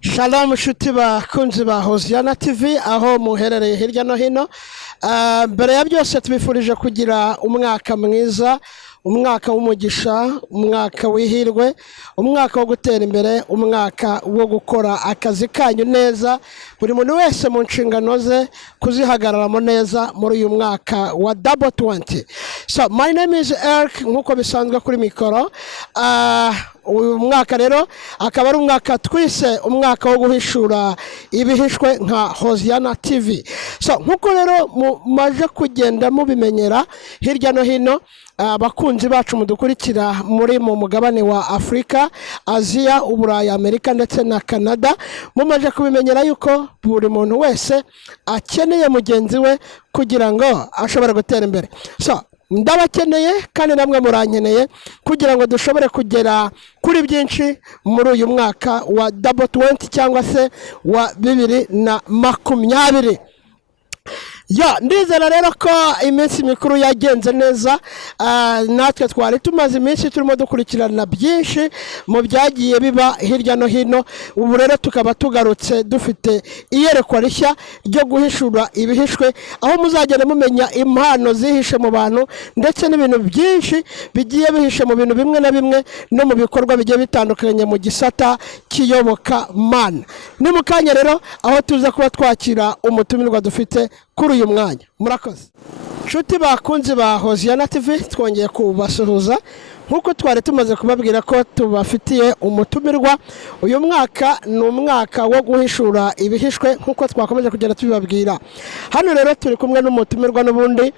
Shalom shuti bakunzi ba HOZIANA TV aho muherereye hirya no hino. Mbere ya byose tubifurije kugira umwaka mwiza, umwaka w'umugisha, umwaka w'ihirwe, umwaka wo gutera imbere, umwaka wo gukora akazi kanyu neza, buri muntu wese mu nshingano ze kuzihagararamo neza muri uyu mwaka wa double 20. So my name is Eric nkuko bisanzwe kuri mikoro. Uyu mwaka rero akaba ari umwaka twise umwaka wo guhishura ibihishwe nka HOZIANA TV. So nkuko rero maje kugenda mubimenyera hirya no hino, abakunzi bacu mudukurikira muri mu mugabane wa Afrika, Aziya, Uburayi, Amerika ndetse na Canada, mumaje kubimenyera yuko buri muntu wese akeneye mugenzi we kugira ngo ashobore gutera imbere. So ndabakeneye kandi namwe murankeneye kugira ngo dushobore kugera kuri byinshi muri uyu mwaka wa double 20 cyangwa se wa 2020. Ndizera rero ko iminsi mikuru yagenze neza. Natwe twari tumaze iminsi turimo dukurikirana byinshi mu byagiye biba hirya no hino. Ubu rero tukaba tugarutse dufite iyerekwa rishya ryo guhishura ibihishwe, aho muzagenda mumenya impano zihishe mu bantu ndetse n'ibintu byinshi bigiye bihishe mu bintu bimwe na bimwe no mu bikorwa bigiye bitandukanye mu gisata kiyoboka mana. Ni mu kanya rero aho tuza kuba twakira umutumirwa dufite kuri uyu mwanya. Murakoze nshuti bakunzi ba HOZIANA TV, twongeye kubasuhuza nkuko twari tumaze kubabwira ko tubafitiye umutumirwa. Uyu mwaka ni umwaka wo guhishura ibihishwe nkuko twakomeje kugenda tubibabwira. Hano rero turi kumwe n'umutumirwa n'ubundi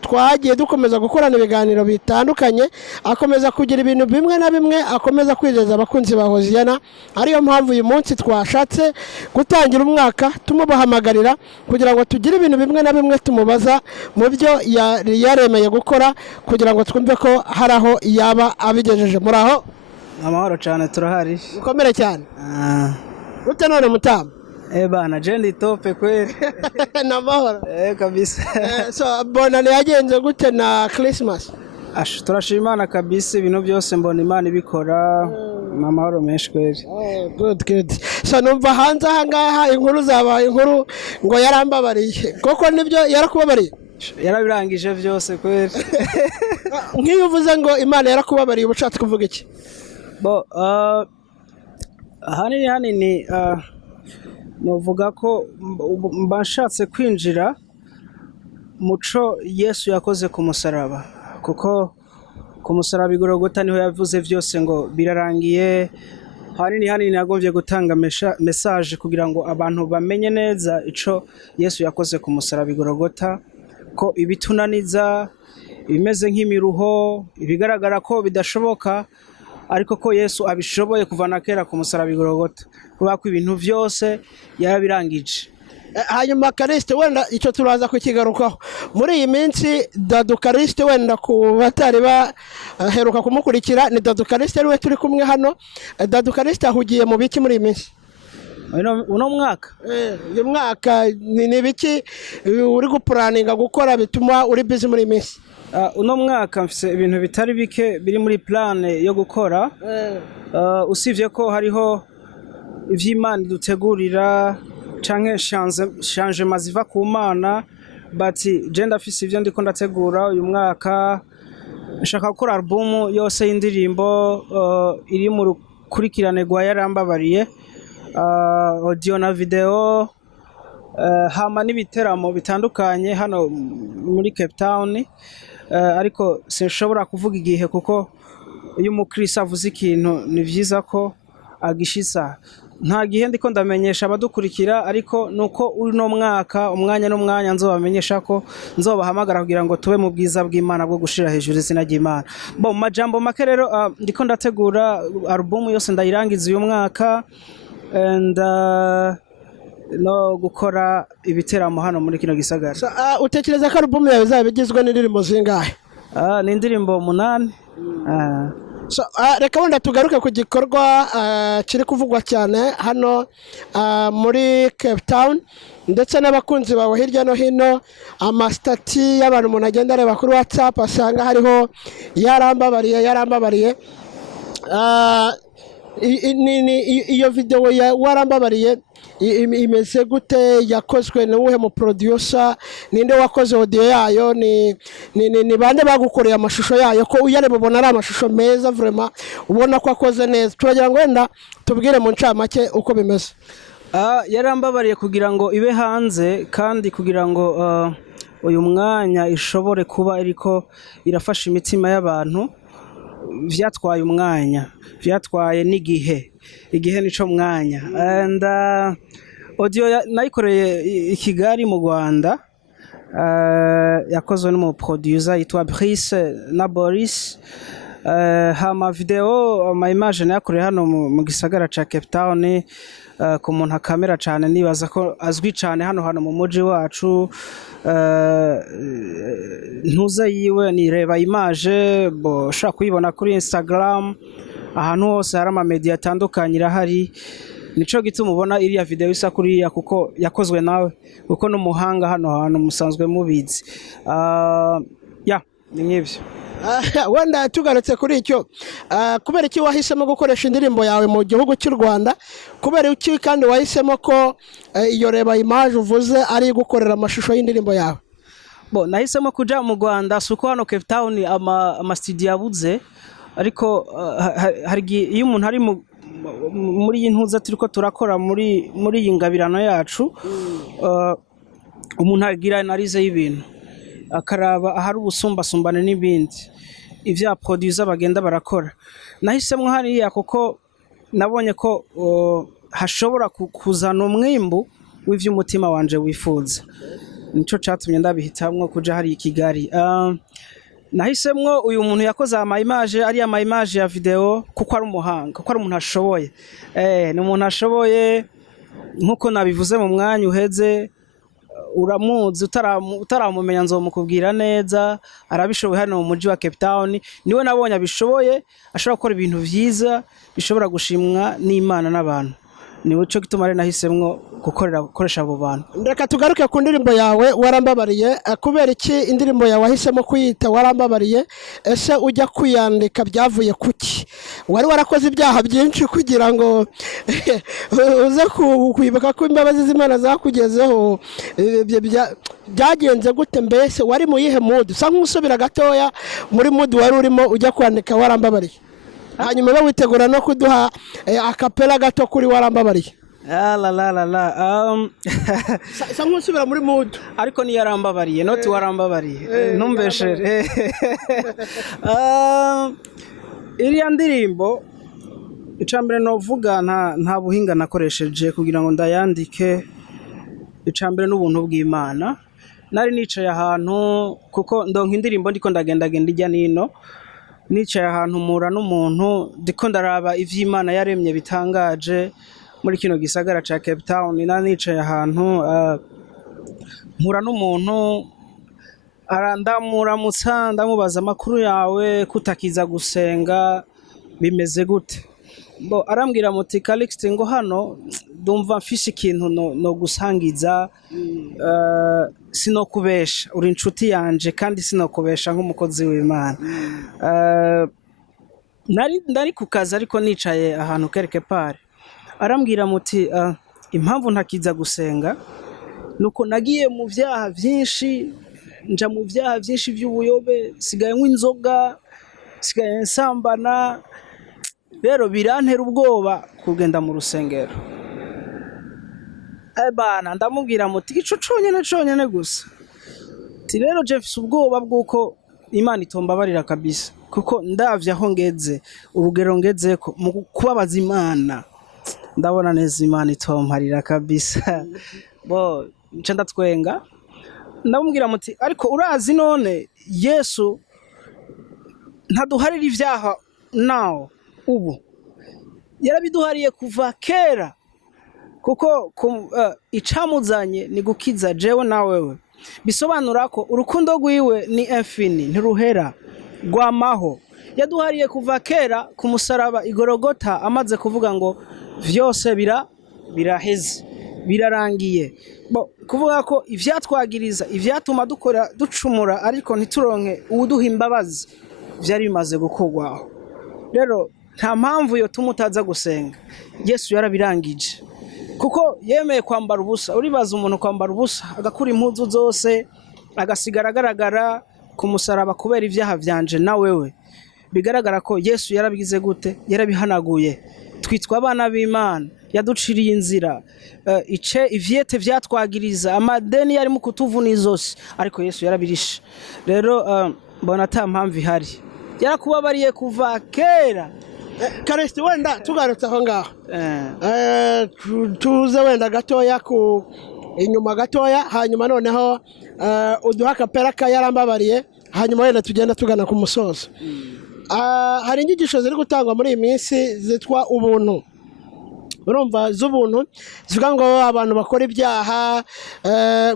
twagiye dukomeza gukorana ibiganiro bitandukanye, akomeza kugira ibintu bimwe na bimwe, akomeza kwizeza abakunzi ba HOZIANA. Ariyo mpamvu uyu munsi twashatse gutangira umwaka tumubahamagarira kugira ngo tugire ibintu bimwe na bimwe tumubaza mu byo yaremeye gukora, kugira ngo twumve ko hari aho yaba abigejeje. Muri aho? Amahoro cyane, turahari. Ukomere cyane. Ute none mutama? Bana jendi tope kweli. Namahoro. Kabisa. So bonane yagenze gute na Christmas? Turashimana kabisa, ibintu byose mbona Imana ibikora. Amahoro menshi kweli. Good. So numva hanze aha ngaha inkuru zabaye inkuru ngo yarambabariye. Koko nibyo yarakubabariye? Yarabirangije byose kweli. Nk'iyo uvuze ngo Imana yarakubabariye ubushatse kuvuga iki? Hanini novuga ko mbashatse kwinjira muco Yesu yakoze ku musaraba, kuko ku musaraba igorogota niho yavuze byose ngo birarangiye. Hanini nagombye gutanga message kugira ngo abantu bamenye neza ico Yesu yakoze ku musaraba igorogota, ko ibitunaniza, ibimeze nk'imiruho, ibigaragara ko bidashoboka, ariko ko Yesu abishoboye kuvana kera ku musaraba igorogota, kuba ko ibintu byose yarabirangije. Hanyuma Calixte, wenda icyo turaza kukigarukaho muri iyi minsi. Dadu Calixte, wenda ku batari baheruka kumukurikira, ni Dadu Calixte ariwe turi kumwe hano. Dadu Calixte ahugiye mu biki muri iyi minsi? Uno mwaka? Uyu mwaka ni biki uri gupuraninga gukora bituma uri busy muri iyi minsi? Uno mwaka mfise ibintu bitari bike biri muri plan yo gukora. Usivye ko hariho ivy'Imana dutegurira canke change maziva ku Mana, but je ndafise ivyo ndiko ndategura uyu mwaka. Nshaka gukora album yose y'indirimbo iri mu rukurikirane rwa Yarambabariye, audio na video, hama n'ibiteramo bitandukanye hano muri Cape Town. Ariko sinshobora kuvuga igihe, kuko iyo umukristo avuze ikintu ni vyiza ko agishitsa. Nta gihe ndiko ndamenyesha abadukurikira, ariko nuko uri no mwaka umwanya n'umwanya nzobamenyesha ko nzobahamagara kugira ngo tube mu bwiza bw'Imana bwo gushira hejuru izina ry'Imana. Mu majambo make rero ndiko ndategura album yose ndayirangiza uyu mwaka, and no gukora ibiteramo hano muri kino gisagara. Utekereza ko album yawe zabigizwe n'indirimbo zingahe? Ni indirimbo 8. Reka wenda tugaruke ku gikorwa kiri kuvugwa cyane hano muri Cape Town. ndetse n'abakunzi bawe hirya no hino, amasitati y'abantu umuntu agenda areba kuri Whats'App asanga hariho yarambabariye. Iyo video ya warambabariye imeze gute? Yakozwe n'uwuhe mu producer? Ninde wakoze audio yayo? Ni bande bagukoreye amashusho yayo ko uyareba ubona ari amashusho meza vraiment ubona ko akoze neza? Turagira ngo wenda tubwire mu ncamake uko bimeze. Yarambabariye kugira ngo ibe hanze kandi kugira ngo uyu mwanya ishobore kuba iriko irafasha imitima y'abantu. Vyatwaye umwanya, vyatwaye n'igihe nico mwanya. And audio nayikoreye i Kigali mu Rwanda, yakozwe n'umu producer yitwa Brice na Boris. Hama video ama image nayakoreye hano mu gisagara ca Cape Town, ku muntu akamera cyane nibaza ko azwi cyane hano mu muji wacu. Ntuza yiwe ni reba image ushaka kuyibona kuri Instagram, ahantu hose hari ama media atandukanye irahari. Nico gituma ubona iriya video isa kuriya kuko yakozwe nawe, kuko n'umuhanga hano hantu musanzwe mubizi. Ni nk'ibyo. Wenda tugarutse kuri icyo, kubera iki wahisemo gukoresha indirimbo yawe mu gihugu cy'u Rwanda? Kubera iki kandi wahisemo ko iyo reba image uvuze ari gukorera amashusho y'indirimbo yawe? Nahisemo kuja mu Rwanda, suko hano Cape Town ama studio yabuze, ariko hari iyo umuntu ari muri y'intuza turiko turakora muri ingabirano yacu, umuntu agira analize y'ibintu, akaraba ahari ubusumbasumbane n'ibindi ivya producer bagenda barakora. Nahisemwe hariya kuko nabonye ko hashobora kuzana umwimbu w'ivy'umutima wanje wifuza. Nico catumye ndabihitamwo kuja hari i Kigali. Nahisemwo uyu muntu yakoze ama image, ari ama image ya video, kuko ari umuhanga, kuko ari umuntu ashoboye. Ni umuntu ashoboye nkuko nabivuze mu mwanya uheze. Uramuzi utaramumenya nzomukubwira neza, arabishoboye hano mu muji wa Cape Town. Niwe nabonye abishoboye, ashobora gukora ibintu vyiza bishobora gushimwa n'Imana n'abantu. Niwe cyo gituma ari nahisemwo gukoresha abo bantu. Ndeka tugaruke ku ndirimbo yawe warambabariye. Kubera iki indirimbo yawe wahisemo kuyita warambabariye? Ese ujya kuyandika byavuye kuki? Wari warakoze ibyaha byinshi kugira ngo uze kwibuka ko imbabazi z'Imana zakugezeho? Byagenze gute mbese? Wari mu yihe mood? Sa nk'usubira gatoya muri mood wari urimo ujya kwandika warambabariye, hanyuma witegura no kuduha akapela gato kuri warambabariye? Sa nk'usubira muri mood, ariko ni yarambabariye, not warambabariye. Ntumbeshere. Iriya ndirimbo icambere novuga nta buhinga nakoresheje kugira ngo ndayandike. Icambere n'ubuntu bw'Imana. Nari nicaye ahantu kuko ndonka indirimbo ndiko ndagendagenda ijya nino, nicaye ahantu mura n'umuntu ndiko ndaraba ivy'Imana yaremye bitangaje muri kino gisagara ca Cape Town. Nicaye ahantu mpura n'umuntu arandamuramutsa, ndamubaza amakuru yawe, kutakiza gusenga bimeze gute? Arambwira muti Calixte ngo hano ndumva mfise ikintu no gusangiza, sinokubesha, uri inshuti yanje kandi sinokubesha nk'umukozi w'Imana. Nari ku kazi ariko nicaye ahantu quelque part. Arambwira muti impamvu ntakiza gusenga nuko nagiye mu vyaha vyinshi, nja mu vyaha vyinshi vy'ubuyobe, sigaye nk'inzoga, sigaye nsambana, rero birantera ubwoba kugenda mu rusengero. Bana ndamubwira muti ico conyene gusa, ti rero Jeffs ubwoba bw'uko Imana itombabarira kabisa, kuko ndavye aho ngeze, urugero ngezeko mu kubabaza Imana, ndabona neza Imana itomparira kabisa. Nca ndatwenga, ndamubwira muti ariko urazi none Yesu ntaduharira ivyaha now ubu, yarabiduhariye kuva kera, kuko icamuzanye ni gukiza jewe na wewe. Bisobanura ko urukundo rwiwe ni infini, ntiruhera, rwamaho. Yaduhariye kuva kera ku musaraba igorogota, amaze kuvuga ngo vyose biraheze, birarangiye. Kuvuga ko ivyatwagiriza ivyatuma dukora ducumura ariko ntituronke uduha imbabazi byari bimaze gukorwaho. Rero nta mpamvu yo tumutaza gusenga. Yesu yarabirangije kuko yemeye kwambara ubusa. Uribaza umuntu kwambara ubusa agakura impuzu zose agasigara agaragara ku musaraba kubera ivyaha vyanje na wewe, bigaragara ko Yesu yarabigize gute? Yarabihanaguye. Twitwa abana b'Imana, yaduciriye inzira, ivyete vyatwagiriza, amadeni yari mu kutuvuna izose, ariko Yesu yarabirisha. Rero mbona ata mpamvu ihari, yarakubabariye kuva kera. Calixte, wenda tugarutse aho ngaho tuze wenda gatoya ku inyuma gatoya, hanyuma noneho uduha akapera ka Yarambabariye, hanyuma wenda tugenda tugana ku musozo. Hari inyigisho ziri gutangwa muri iyi minsi zitwa ubuntu, urumva z'ubuntu, zivuga ngo abantu bakora ibyaha.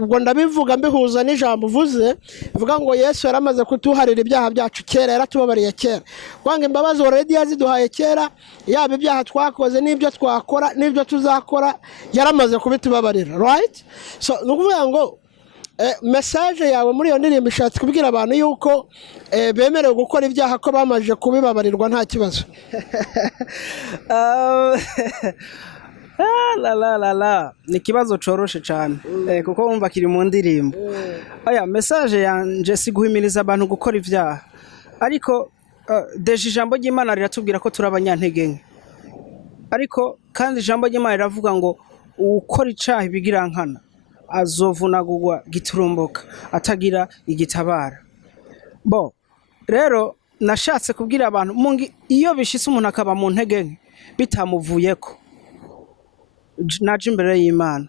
Ubwo ndabivuga mbihuza n'ijambo uvuze, bivuga ngo Yesu yaramaze kutuharira ibyaha byacu kera, yaratubabariye kera. Kwanga imbabazi already yaziduhaye kera, yaba ibyaha twakoze n'ibyo twakora n'ibyo tuzakora yaramaze kubitubabarira, right? So nukuvuga ngo message yawe muri iyo ndirimbo ishatse kubwira abantu yuko bemerewe gukora ibyaha ko bamaje kubibabarirwa nta kibazo. Ni ikibazo coroshe cyane kuko wumva kiri mu ndirimbo. Message yanje si guhimiriza abantu gukora ibyaha, ariko deje ijambo ry'Imana riratubwira ko turi abanyantege nke, ariko kandi ijambo ry'Imana riravuga ngo ukora icyaha ibigirankana azovunagurwa giturumbuka atagira igitabara. Rero nashatse kubwira abantu iyo bishitse umuntu akaba mu ntege nke bitamuvuyeko, naje imbere y'Imana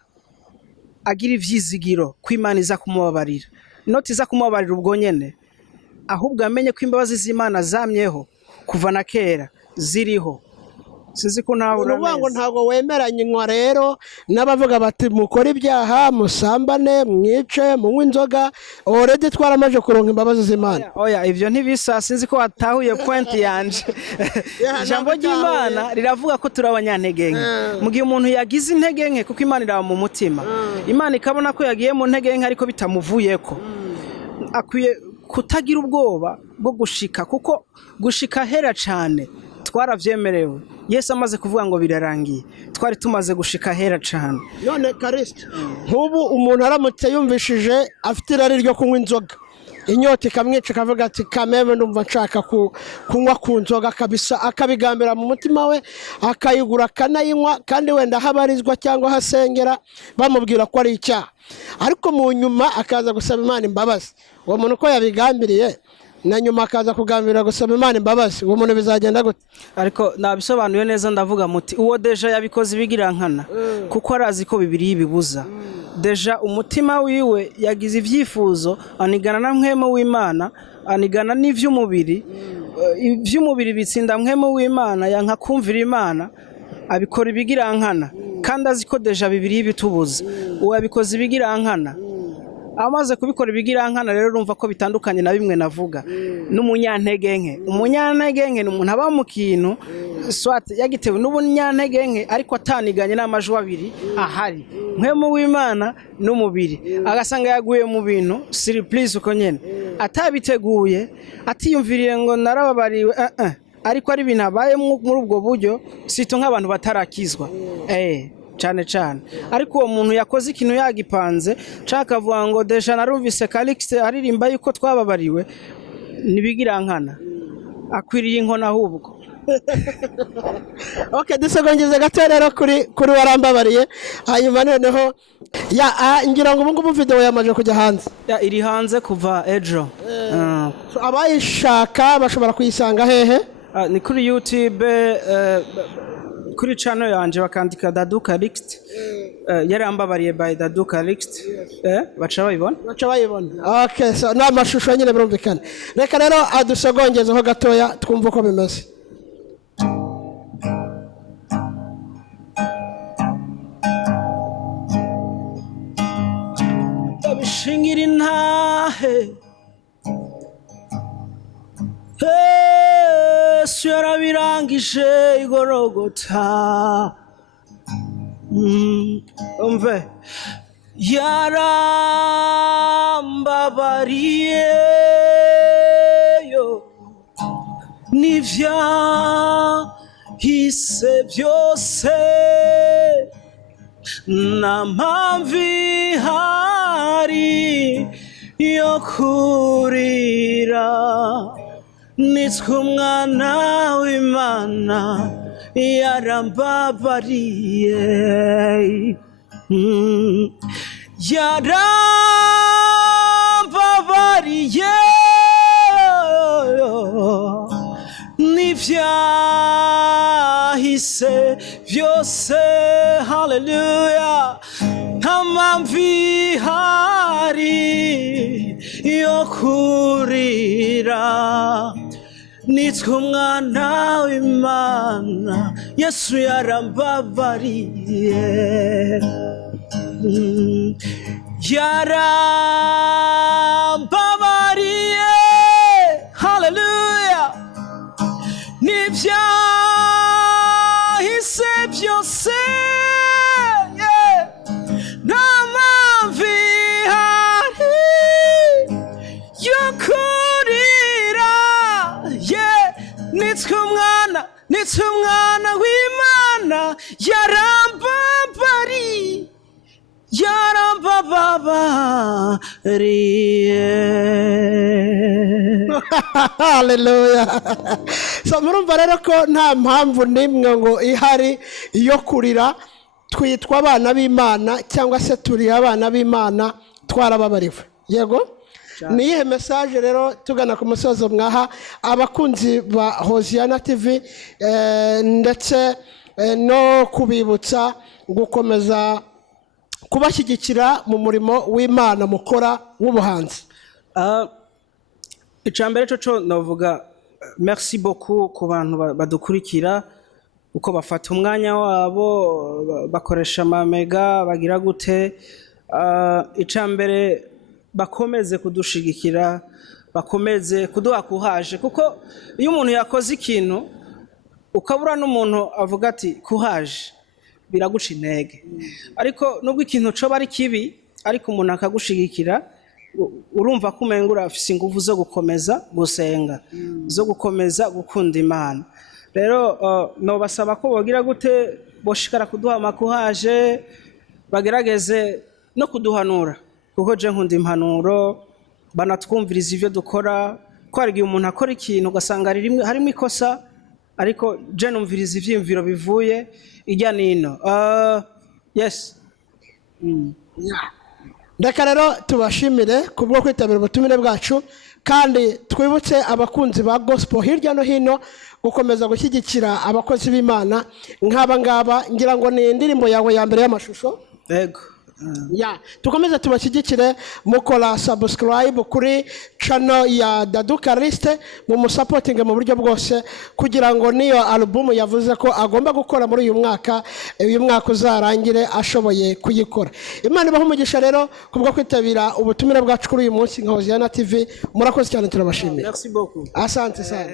agira ivyizigiro ko Imana iza kumubabarira, noti iza kumubabarira ubwo nyene, ahubwo amenye ko imbabazi z'Imana zamyeho kuva na kera ziriho. Sinzi ko nawe uvuga ngo ntago wemeranye inywa rero n'abavuga bati mukora ibyaha, musambane, mwice, munywe inzoga, already twaramaje kuronka imbabazi z'Imana. Ivyo ntibisa. Sinzi ko watahuye point yanje. Ijambo ry'Imana riravuga ko turi abanyantege nke. Mu gihe umuntu yagize intege nke, kuko Imana iraba mu mutima, Imana ikabona ko yagiye mu ntege nke ariko bitamuvuyeko, akwiye kutagira ubwoba bwo gushika, kuko gushika hera cyane twaravyemerewe. Yesu amaze kuvuga ngo birarangiye, twari tumaze gushika hera cyane. None Calixte, nk'ubu umuntu aramutse yumvishije afite irari ryo kunywa inzoga, inyota ikamwica akavuga ati kameme ndumva nshaka kunywa ku nzoga kabisa, akabigambira mu mutima we, akayigura akanayinywa, kandi wenda habarizwa cyangwa hasengera bamubwira ko ari icyaha, ariko mu nyuma akaza gusaba Imana imbabazi. Uwo muntu ko yabigambiriye na nyuma akaza kugambira gusaba Imana imbabazi, uwo muntu bizagenda gute? Ariko nabisobanuye neza, ndavuga muti uwo deja yabikoze ibigirankana kuko arazi ko Bibiliya ibibuza. Deja umutima wiwe yagize ivyifuzo, anigana na mwemo w'Imana, anigana n'ivy'umubiri. Ivy'umubiri bitsinda mwemo w'Imana, yanka kumvira Imana, abikora ibigirankana, kandi azi ko deja Bibiliya ibitubuza. Uwo yabikoze ibigirankana, amaze kubikora ibigirankana, rero urumva ko bitandukanye na bimwe navuga n'umunyantege nke. Umunyantege nke ni umuntu aba mu kintu swat yagitewe n'ubunyantege nke, ariko ataniganye n'amajwi abiri ahari, mwemo w'Imana n'umubiri, agasanga yaguye mu bintu surprise uko nyene, atabiteguye, atiyumviriye ngo narababariwe, ariko ari ibintu abaye muri ubwo buryo, sito nk'abantu batarakizwa cyane. Ariko uwo muntu yakoze ikintu yagipanze, nshaka avuga ngo deja narumvise Calixte aririmba yuko twababariwe, nibigirankana, akwiriye inkona ahubwo. Dusogongeze gato rero kuri Yarambabariye, hanyuma noneho ngira ngo ubu ngubu video yamaje kujya hanze. Iri hanze kuva ejo. Abayishaka bashobora kuyisanga hehe? Ni kuri YouTube, kuri channel yanje bakandika Dadu Calixte, Yarambabariye by Dadu Calixte, baca bayibona. So n'amashusho nyine birumvikana. Reka rero adusogongezeho gatoya twumva uko bimeze. Abishingira intahe, Yesu yarabirangije igorogota, umve yarambabariye yo n'ivyahise byose nta mpamvu ihari yo kurira nitwe umwana w'Imana yarambabariye yarambabariye n'ivyahise byose haleluya nta mpamvu ihari yo kurira nitwe umwana w'Imana Yesu yarambabariye yarambabariye haleluya n'ivyahise byose nta mpamvu ihari yo kurira nitwe umwana w'Imana yarambabariye haleluya. So murumva rero ko nta mpamvu n'imwe ngo ihari yo kurira, twitwa abana b'Imana cyangwa se turi abana b'Imana twarababariwe. Yego, niyihe message rero tugana ku musozo mwaha abakunzi ba HOZIANA TV ndetse no kubibutsa gukomeza kubashyigikira mu murimo w'Imana mukora w'ubuhanzi? Icambere cyo navuga merci beaucoup ku bantu badukurikira uko bafata umwanya wabo bakoresha amamega bagira gute. Icambere bakomeze kudushigikira, bakomeze kuduha kuhaje, kuko iyo umuntu yakoze ikintu ukabura n'umuntu avuga ati kuhaje biraguca intege, ariko nubwo ikintu cyo bari kibi ariko umuntu akagushigikira urumva ko umengura afise ingufu zo gukomeza gusenga, zo gukomeza gukunda Imana. Rero no basaba ko bogira gute boshikara kuduha makuhaje, bagerageze no kuduhanura, kuko je nkunda impanuro, banatwumviriza ivyo dukora, ko ari umuntu akora ikintu ugasanga harimo ikosa, ariko je numviriza ivyimviro bivuye ijya nino. Yes. Ndeka rero tubashimire kubwo kwitabira ubutumire bwacu, kandi twibutse abakunzi ba gospel hirya no hino gukomeza gushyigikira abakozi b'Imana nk'aba ngaba. Ngira ngo ni indirimbo yawe ya mbere y'amashusho. Yego. Tukomeze tubashyigikire mukora subscribe kuri channel ya Dadu Calixte, mu musapotinge mu buryo bwose, kugira ngo niyo album yavuze ko agomba gukora muri uyu mwaka uzarangire ashoboye kuyikora. Imana ibahe umugisha rero kubwo kwitabira ubutumire bwacu kuri uyu munsi nka HOZIANA TV. Murakoze cyane, turabashimiye. Merci beaucoup. Asante sana.